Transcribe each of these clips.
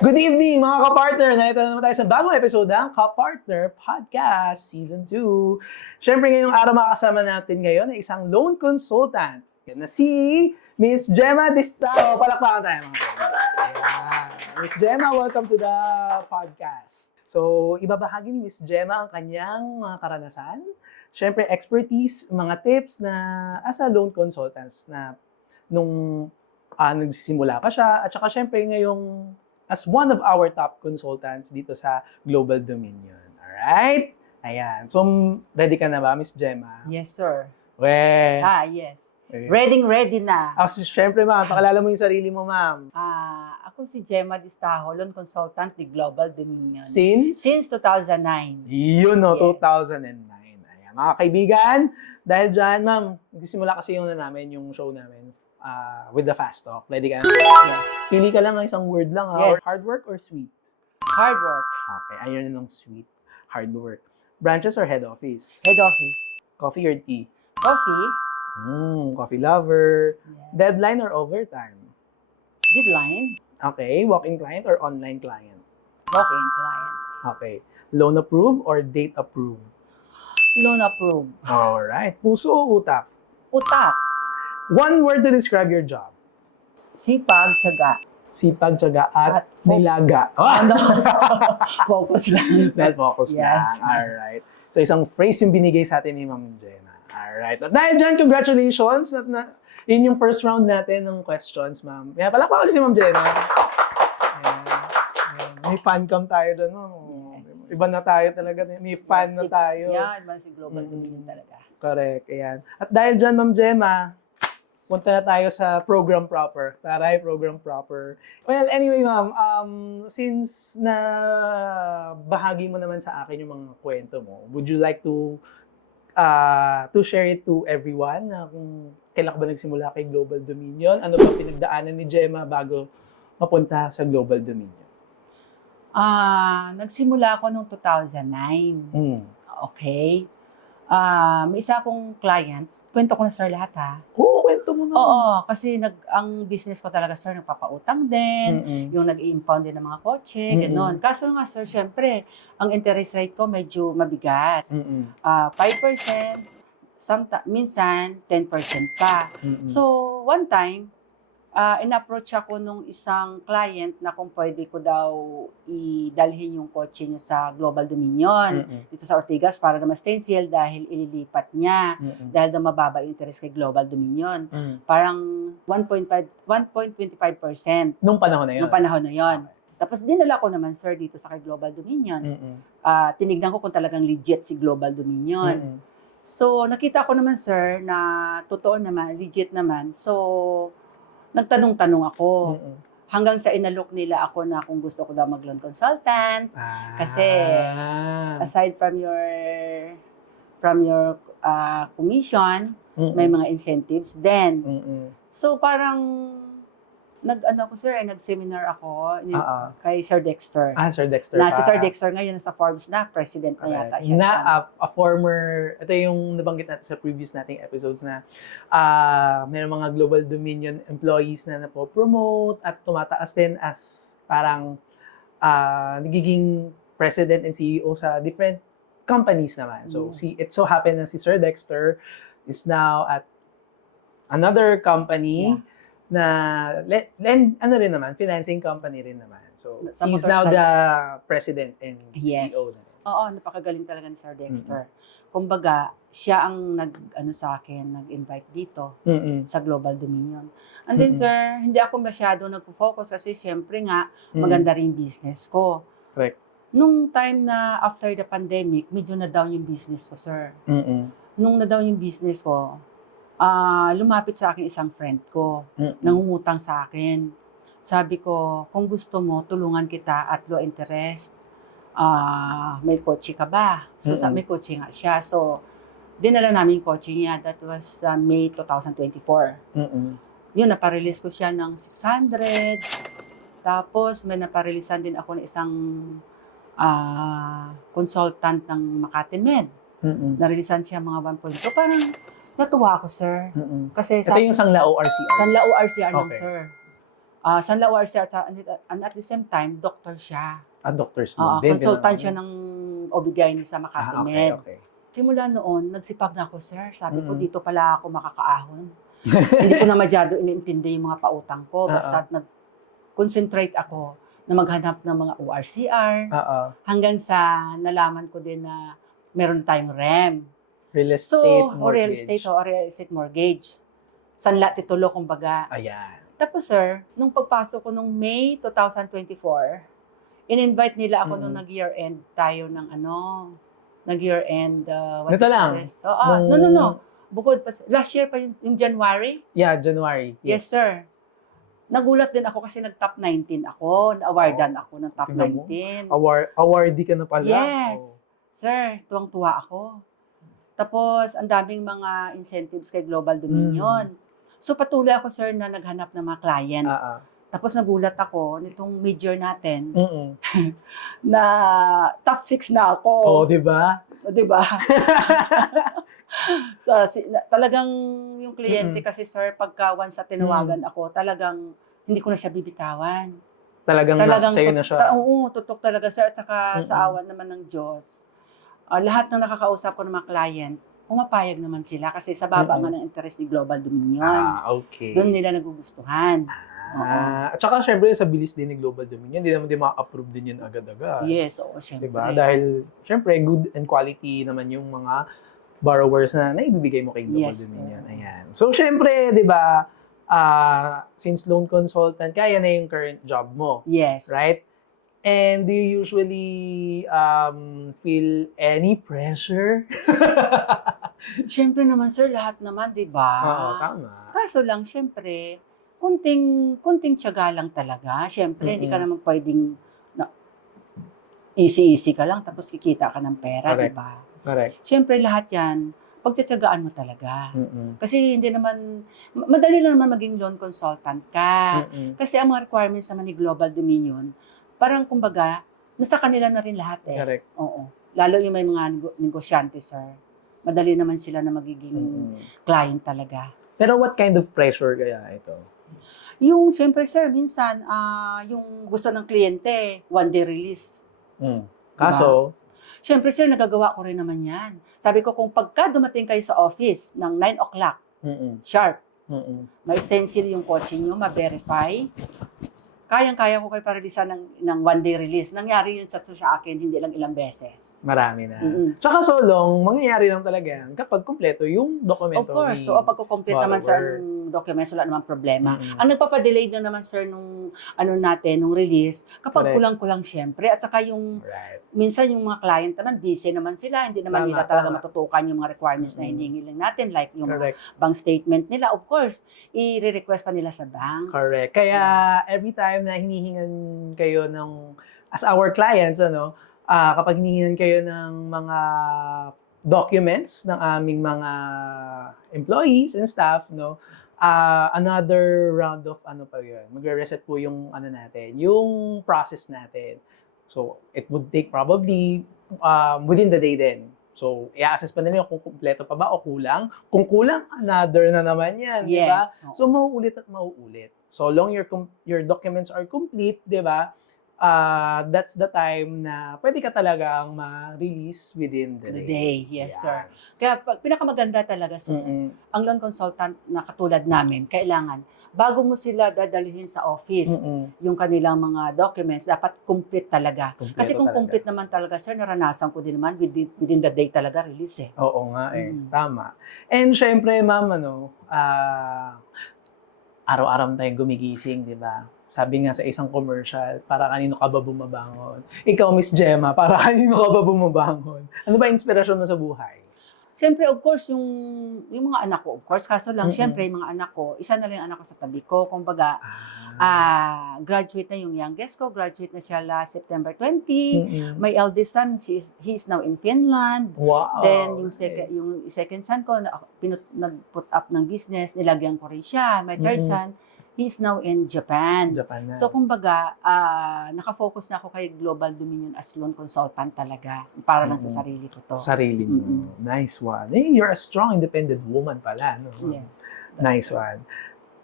Good evening mga ka-partner! Narito na naman tayo sa bagong episode ng Ka-Partner Podcast Season 2. Siyempre ngayong araw makakasama natin ngayon ay isang loan consultant na si Miss Gemma Distao. Palakpakan tayo mga ka-partner. Miss Gemma, welcome to the podcast. So, ibabahagi ni Miss Gemma ang kanyang mga karanasan, siyempre expertise, mga tips na as a loan consultants na nung nagsisimula pa siya at saka siyempre ngayong as one of our top consultants dito sa Global Dominion. Alright? Ayan. So, ready ka na ba, Miss Gemma? Yes, sir. Yes. Ready na. Siyempre, ma'am, pakilala mo yung sarili mo, ma'am. Ako si Gemma Distaho, loan consultant ni Global Dominion. Since 2009. Yun, no, Yes. 2009. Ayan. Mga kaibigan, dahil dyan, ma'am, nagsimula kasi yung show namin with the Fast Talk. Ready ka na? Yes. Pili ka lang ng isang word lang, ha? Yes. Hard work or sweet? Hard work. Okay, ayun na ng sweet. Hard work. Branches or head office? Head office. Coffee or tea? Coffee. Coffee lover. Yes. Deadline or overtime? Deadline. Okay, walk-in client or online client? Walk-in client. Okay. Loan approve or date approve? Loan approved. Alright. Puso o utak? Utak. One word to describe your job. Sipag, tiyaga. Sipag, tiyaga, at At nilaga. Ano? Focus lang. Net focus Yes. lang. Alright. So, isang phrase yung binigay sa atin ni Ma'am Jenna. Alright. At dahil dyan, congratulations. Yun yung first round natin ng questions, ma'am. Kaya pala pa si Ma'am Jenna. Ayan. May fan cam tayo doon. No? Yes. Iba na tayo talaga. May fan na tayo. Yeah, iba si Global Dominion talaga. Correct. Ayan. At dahil dyan, Ma'am Gemma, punta na tayo sa program proper. Taray, program proper. Well, anyway, ma'am, since na bahagi mo naman sa akin yung mga kwento mo, would you like to share it to everyone na kung kailan ka ba nagsimula kay Global Dominion? Ano ba pinagdaanan ni Gemma bago mapunta sa Global Dominion? Nagsimula ako noong 2009. Okay. May isa akong client. Kwento ko na sir lahat ha. Oo, kwento mo na. Oo, kasi ang business ko talaga sir, nagpapautang din, yung nag-i-impound din ng mga kotse, gano'n. Kaso nga sir, syempre, ang interest rate ko medyo mabigat. 5%, minsan 10% pa. So, one time, in-approach ako nung isang client na kung pwede ko daw idalhin yung kotse niya sa Global Dominion dito sa Ortigas para naman stencil dahil ililipat niya dahil daw mababa yung interest kay Global Dominion. Parang 1.25%. Nung panahon na yun? Nung panahon na yun. Tapos dinala ko naman sir dito sa kay Global Dominion. Tinignan ko kung talagang legit si Global Dominion. So nakita ko naman sir na totoo naman, legit naman. So nagtanong-tanong ako. Hanggang sa inalok nila ako na kung gusto ko daw mag-loan consultant. Kasi aside from your commission, may mga incentives din. So parang nag-seminar ako kay Sir Dexter. Sir Dexter. Si Sir Dexter ngayon sa Forbes na, president na yata siya. A former, ito yung nabanggit natin sa previous nating episodes na may mga Global Dominion employees na napopromote at tumataas din as parang nagiging president and CEO sa different companies naman. So, it so happened na si Sir Dexter is now at another company na rin naman, financing company rin naman. So, he's now the president and CEO. Oo, napakagaling talaga ni Sir Dexter. Kumbaga, siya ang nag-invite dito sa Global Dominion. And then, sir, hindi ako masyado nagpo-focus kasi siyempre nga, maganda rin business ko. Correct. Nung time na after the pandemic, medyo na-down yung business ko, sir. Nung na-down yung business ko, lumapit sa akin isang friend ko, nangungutang sa akin. Sabi ko, kung gusto mo, tulungan kita at low interest. May kotse ka ba? So, may kotse nga siya. So, dinala namin yung kotse niya. That was May 2024. Yun, naparelease ko siya ng 600. Tapos, may napareleasean din ako ng isang consultant ng Makati Med. Nareleasean siya mga 1.2. Parang, natuwa ako, sir. Kasi ito yung Sanglao RCR. Sanglao RCR lang, Okay. sir. Sanla ORCR, and at the same time, doctor siya. Doctor's note din. Consultant siya ng OB-GYN sa Makati Med. Okay. Simula noon, nagsipag na ako, sir. Sabi ko, dito pala ako makakaahon. Hindi ko na masyado iniintindi yung mga pautang ko. Basta nag-concentrate ako na maghanap ng mga ORCR. Hanggang sa nalaman ko din na meron tayong REM. Real estate mortgage. Real estate mortgage. Sanla titulo, kumbaga. Ayan. Tapos, sir, nung pagpasok ko nung May 2024, in-invite nila ako nung nag-year-end tayo ng nag-year-end, Ito lang. No. Bukod pa, last year pa yung January. Yeah, January. Yes, sir. Nagulat din ako kasi nag-top 19 ako, na-awardan ako ng top 19. Awardee ka na pala. Yes. Sir, tuwang-tuwa ako. Tapos, ang daming mga incentives kay Global Dominion. So, patuloy ako, sir, na naghanap ng mga client. Tapos nagulat ako nitong mid-year natin na top 6 na ako. Oo, di ba? Di ba? Talagang yung kliyente kasi, sir, pagka once sa tinawagan ako, talagang hindi ko na siya bibitawan. Talagang nasa sa'yo na siya. Oo, tutok talaga, sir. At saka sa awan naman ng Diyos. Lahat ng nakakausap ko ng mga client, pumapayag naman sila kasi sa baba nga ng interest ni Global Dominion. Okay. Doon nila nagugustuhan. At saka syempre sa bilis din ni Global Dominion, hindi naman din ma-approve din yun agad-agad. Yes, oo, syempre. Diba? Dahil syempre good and quality naman yung mga borrowers na naibibigay mo kay Global Dominion. Ayan. So syempre, 'di ba, since loan consultant, kaya na yung current job mo. Yes. Right? And do you usually feel any pressure? Syempre naman, sir, lahat naman, 'di ba? Oo, tama. Kaso lang, syempre, kunting tiyaga lang talaga. Siyempre, hindi ka naman pwedeng easy ka lang tapos kikita ka ng pera, di ba? Correct. Siyempre, lahat yan, pagtsatsagaan mo talaga. Kasi hindi naman, madali lang naman maging loan consultant ka. Kasi ang mga requirements naman ni Global Dominion, parang kumbaga, nasa kanila na rin lahat eh. Correct. Oo. Lalo yung may mga negosyante, sir. Madali naman sila na magiging client talaga. Pero what kind of pressure kaya ito? Yung, siyempre, sir, minsan, yung gusto ng kliyente, one-day release. Kaso? Siyempre, sir, nagagawa ko rin naman yan. Sabi ko, kung pagka dumating kayo sa office ng 9 o'clock, sharp, ma-stencil yung kotse nyo, ma-verify, kayang-kaya ko kayo paralisan ng one-day release. Nangyari yun sa akin, hindi lang ilang beses. Marami na. Tsaka so long, mangyayari lang talaga yan kapag kumpleto yung dokumento. Of course. So, pag-complete naman sa documents, wala naman problema. Ang nagpapadelay na naman, sir, nung nung release, kapag kulang-kulang syempre. At saka yung, minsan yung mga client naman, busy naman sila. Hindi naman nila talaga matutukan yung mga requirements na hinihingi lang natin. Like yung mga bank statement nila. Of course, i-request pa nila sa bank. Correct. Kaya every time na hinihingan kayo as our clients, kapag hinihingan kayo ng mga documents ng aming mga employees and staff, another round of magre-reset po yung yung process natin. So, it would take probably within the day din. So, i-assess pa nila kung kumpleto pa ba o kulang. Kung kulang, another na naman yan, di ba? So, mauulit at mauulit. So long your documents are complete, di ba? That's the time na pwede ka talagang ma-release within the day. Yes, sir. Kaya pinakamaganda talaga, sir, ang loan consultant na katulad namin, kailangan, bago mo sila dadalhin sa office, yung kanilang mga documents, dapat complete talaga. Kasi kung complete naman talaga, sir, naranasan ko din naman, within the day talaga release eh. Oo nga eh, tama. And syempre, ma'am, araw-araw tayong gumigising, di ba? Sabi nga sa isang commercial, para kanino ka ba bumabangon? Ikaw, Miss Gemma, para kanino ka ba bumabangon? Ano ba inspirasyon mo sa buhay? Siyempre, of course, yung mga anak ko, of course. Kaso lang, siyempre, yung mga anak ko, isa na lang yung anak ko sa tabi ko. Kumbaga, graduate na yung youngest ko. Graduate na siya last September 20. My eldest son, he's now in Finland. Wow. Then, yung second son ko, nag-put up ng business, nilagyan ko rin siya. My third son, he's now in Japan. Na. So, kumbaga, nakafocus na ako kay Global Dominion as loan consultant talaga. Para lang sa sarili ko to. Sarili mo. Nice one. You're a strong, independent woman pala. No? Yes. Nice one.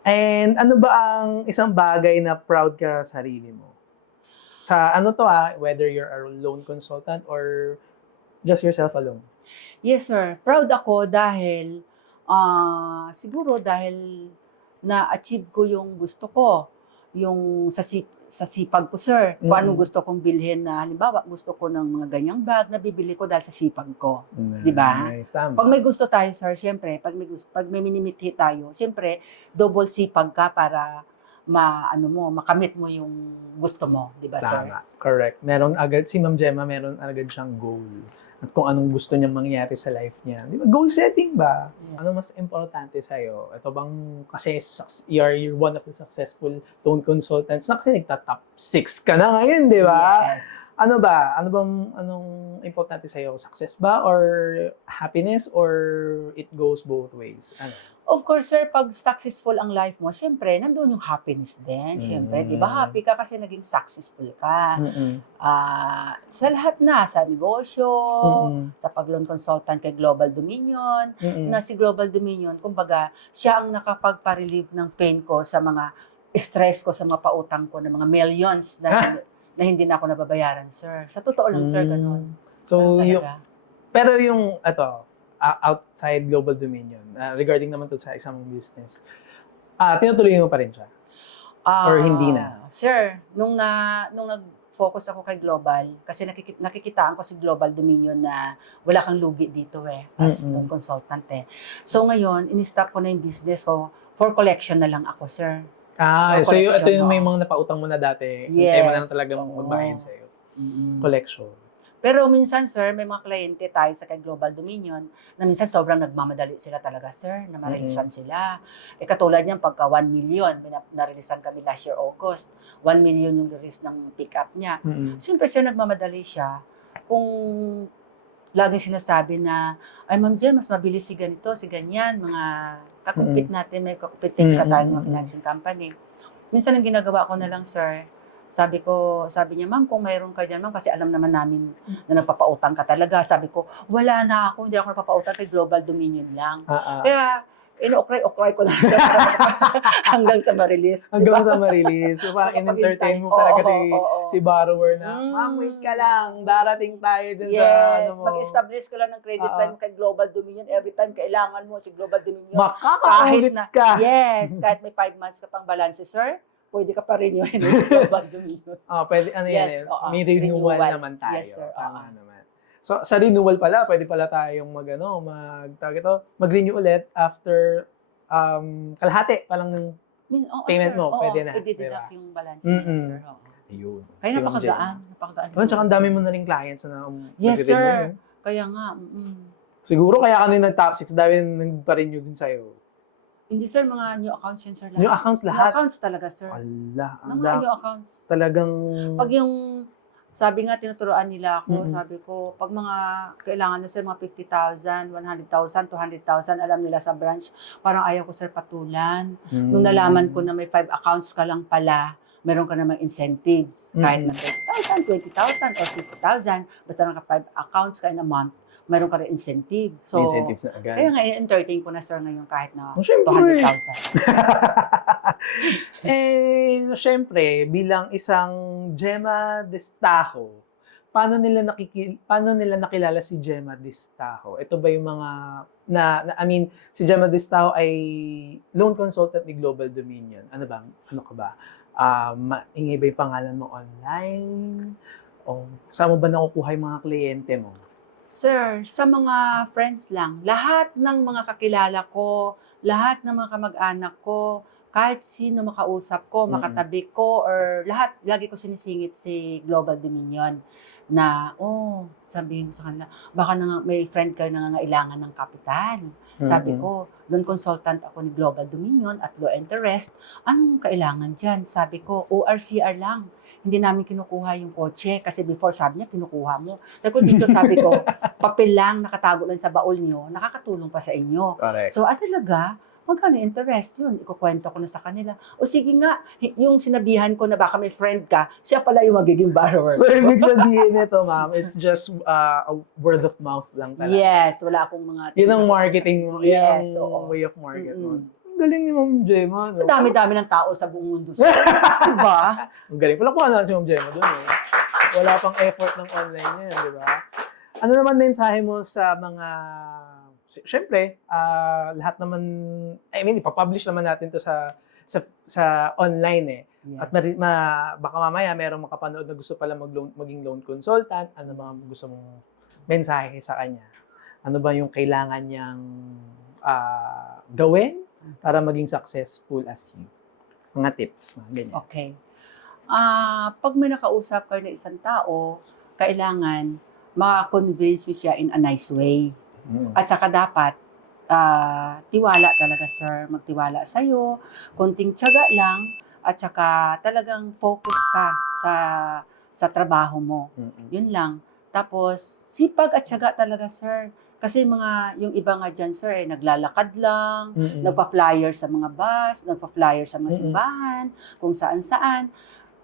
And ano ba ang isang bagay na proud ka sa sarili mo? Sa ano to whether you're a loan consultant or just yourself alone? Yes, sir. Proud ako dahil, siguro dahil na-achieve ko yung gusto ko. Yung sa sipag ko, sir. Kung anong gusto kong bilhin na, halimbawa, gusto ko ng mga ganyang bag, nabibili ko dahil sa sipag ko. Di ba? Nice, tama. Pag may gusto tayo, sir, syempre, pag may minimithi tayo, syempre, double sipag ka para makamit mo yung gusto mo, di ba, sir? Tama, correct. Meron agad, si Ma'am Gemma, meron agad siyang goal. At kung anong gusto niyang mangyari sa life niya. Di ba? Goal setting ba? Yeah. Ano mas importante sa'yo? Ito bang, kasi you're one of the successful loan consultants na kasi nagta-top 6 ka na ngayon, di ba? Yes. Ano ba? Anong importante sa'yo? Success ba? Or happiness? Or it goes both ways? Ano? Of course, sir, pag successful ang life mo, syempre, nandun yung happiness din. Syempre, di ba? Happy ka kasi naging successful ka. Sa lahat na, sa negosyo, sa pag-loan consultant kay Global Dominion, na si Global Dominion, kumbaga, siya ang nakapagpa-relieve ng pain ko sa mga stress ko, sa mga pautang ko, ng mga millions na hindi na ako nababayaran, sir. Sa totoo lang, sir, ganun. So, Ganun pero yung, outside Global Dominion, regarding naman to sa isang business, tinutuloy mo pa rin siya? Or hindi na? Sir, nung nag-focus ako kay Global, kasi nakikitaan ko si Global Dominion na wala kang lugi dito as loan consultant So ngayon, in-stop ko na yung business ko, for collection na lang ako, sir. So ito yung may mga napautang mo na dati, hintay mo na lang talagang magbayad sa'yo. Collection. Pero minsan, sir, may mga kliyente tayo sa kay Global Dominion na minsan sobrang nagmamadali sila talaga, sir, na marelisan sila. Katulad niyan, pagka 1 million, narelisan kami last year, August, 1 million yung release ng pick-up niya. Siyempre, sir, nagmamadali siya. Kung laging sinasabi na, ay, Ma'am Jem, mas mabilis si ganito, si ganyan, mga kakupit natin, may kakupitin siya tayo ng financing company. Minsan, ang ginagawa ko na lang, sir, sabi niya, ma'am, kung mayroon ka dyan, ma'am, kasi alam naman namin na nagpapautang ka talaga. Sabi ko, wala na ako, hindi ako nagpapautang kay Global Dominion lang. Kaya, ino-okray ko na hanggang sa ma-release. Hanggang sa ma-release. So, parang in-entertain mo talaga si borrower na, ma'am, wait ka lang, darating tayo dun sa ano mo. Mag-establish ko lang ng credit line kay Global Dominion. Every time kailangan mo si Global Dominion. Makakaulit ka. Yes, kahit may 5 months ka pang balance, sir, pwede ka pa rin yung Global Dominion. Pwede, may renewal naman tayo. Yes, sir. Naman. So, sa renewal pala, pwede pala tayong mag-renew ulit after kalahati pa lang ng payment sir. mo. Pwede na. I-deduct yung balance niya, sir. Ayun. Kaya napakagaan. Tsaka ang dami mo na rin clients na yes, sir. Kaya nga. Siguro kaya ka nung nag-top 6, dahil nagpa-renew din sa'yo. Hindi, sir, mga new accounts yan, sir. New accounts lahat? New accounts talaga, sir. Mga new accounts. Talagang... Pag yung, sabi nga, tinuturoan nila ako, sabi ko, pag mga, kailangan na, sir, mga 50,000, 100,000, 200,000, alam nila sa branch, parang ayaw ko, sir, patulan. Nung nalaman ko na may 5 accounts ka lang pala, meron ka namang incentives. Kahit na 30,000, 20,000, or 50,000, basta naka 5 accounts ka in a month, mayroon ka rin incentive. So, incentives na agad. Kaya nga, entertain ko na, sir, ngayon kahit na 200,000. Syempre, bilang isang Gemma Destajo, paano nila nakilala si Gemma Destajo? Ito ba yung mga, si Gemma Destajo ay loan consultant ni Global Dominion. Ano ka ba? Ingay ba yung pangalan mo online? O saan mo ba nakukuha yung mga kliyente mo? Sir, sa mga friends lang, lahat ng mga kakilala ko, lahat ng mga kamag-anak ko, kahit sino makausap ko, makatabi ko, or lahat, lagi ko sinisingit si Global Dominion na, sabihin ko sa kanila, baka may friend kayo na nangangailangan ng kapital. Sabi ko, loan consultant ako ni Global Dominion at low interest. Anong kailangan dyan? Sabi ko, ORCR lang. Hindi namin kinukuha yung kotse kasi before sabi niya kinukuha mo. Sabi ko, papel lang, nakatago lang sa baul niyo, nakakatulong pa sa inyo. Correct. So, talaga, magkano interest yun? Ikukwento ko na sa kanila. O sige nga, yung sinabihan ko na baka may friend ka, siya pala yung magiging borrower. So, ibig sabihin nito, ma'am, it's just a word of mouth lang talaga. Yes, wala akong mga... Yun ang marketing mo. Yes, yun ang way of market mo. galing ni Ma'am Gemma. Sa dami-dami ng tao sa buong mundo. Sir. Diba? Ang galing. Palakpakan natin si Ma'am Gemma doon eh. Wala pang effort ng online yan, di ba? Ano naman mensahe mo sa mga... Siyempre, lahat naman... I mean, ipapublish naman natin to sa online eh. Yes. At baka mamaya merong makapanood na gusto pala maging loan consultant. Ano ba ang gusto mong mensahe sa kanya? Ano ba yung kailangan niyang gawin para maging successful as you? Mga tips, mga ganyan. Okay. Pag may nakausap kayo na isang tao, kailangan maka-convince siya in a nice way. At saka dapat, tiwala talaga, sir. Magtiwala sa'yo, konting tiyaga lang, at saka talagang focus ka sa trabaho mo. Yun lang. Tapos, sipag at tiyaga talaga, sir. Kasi yung iba nga dyan, sir, naglalakad lang, nagpa-flyer sa mga bus, nagpa-flyer sa mga simbahan, kung saan-saan.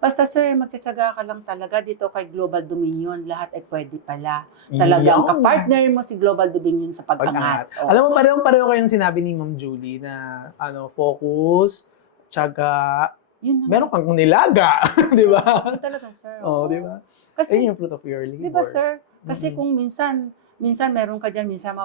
Basta, sir, magtsatsaga ka lang talaga dito kay Global Dominion. Lahat ay pwede pala. Talagang kapartner mo si Global Dominion sa pag-angat. Oh. Alam mo, pareho kayo yung sinabi ni Ma'am Julie na focus, tiyaga, meron kang nilaga, di ba? Talaga, sir. Oo, di ba? Kasi, yung fruit of your labor. di ba, sir? Kasi kung minsan meron ka dyan, minsan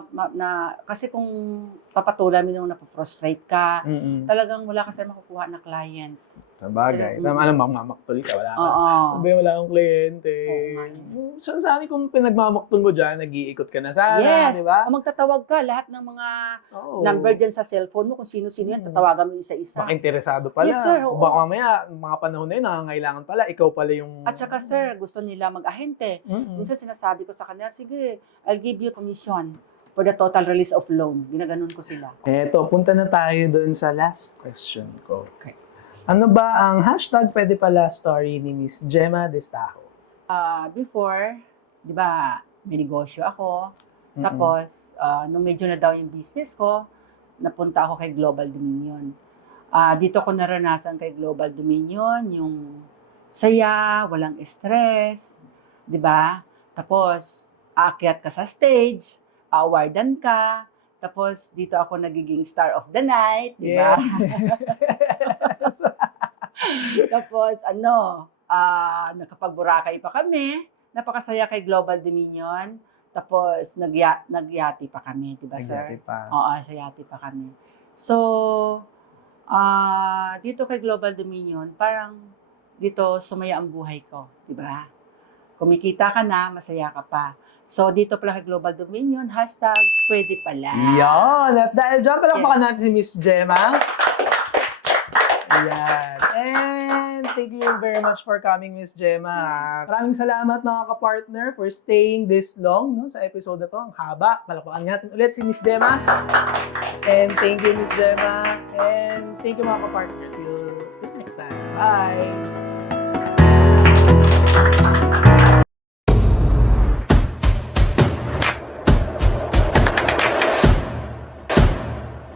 kasi kung papatulan mo yung napafrustrate ka, talagang wala ka, sir, makukuha na client. Sabagay. Mamamaktol ka. Wala ka. Wala akong kliyente. Saan kung pinagmamaktol mo dyan, nag-iikot ka na sana, yes. di ba? Magtatawag ka, lahat ng mga number dyan sa cellphone mo, kung sino-sino yan, tatawagan mo isa-isa. Baka interesado pala. Yes, sir. Baka mamaya, mga panahon na yun, nangangailangan pala, ikaw pala yung... At saka, sir, gusto nila mag-ahente. Minsan sinasabi ko sa kanila, sige, I'll give you commission for the total release of loan. Ginaganon ko sila. Eto, punta na tayo dun sa last question ko. Okay. Ano ba ang hashtag pwede pala story ni Miss Gemma Destajo? Before, di ba, may negosyo ako. Tapos, nung medyo na daw yung business ko, napunta ako kay Global Dominion. Dito ko naranasan kay Global Dominion yung saya, walang stress, di ba? Tapos, aakyat ka sa stage, awardan ka, tapos dito ako nagiging star of the night, di ba? Tapos, nakapag-Boracay pa kami, napakasaya kay Global Dominion, tapos nagyati pa kami, di ba, sir? Oo, sa yati pa kami. So, dito kay Global Dominion, parang dito sumaya ang buhay ko, di ba? Kumikita ka na, masaya ka pa. So, dito pala kay Global Dominion, hashtag pwede pala. Yan! At dahil dyan pala baka natin si Miss Gemma. Ayan. And thank you very much for coming, Miss Gemma. Maraming salamat mga ka-partner for staying this long sa episode na to. Ang haba. Palakpakan natin ulit si Miss Gemma. And thank you, Miss Gemma. And thank you mga ka-partner. Till next time. Bye!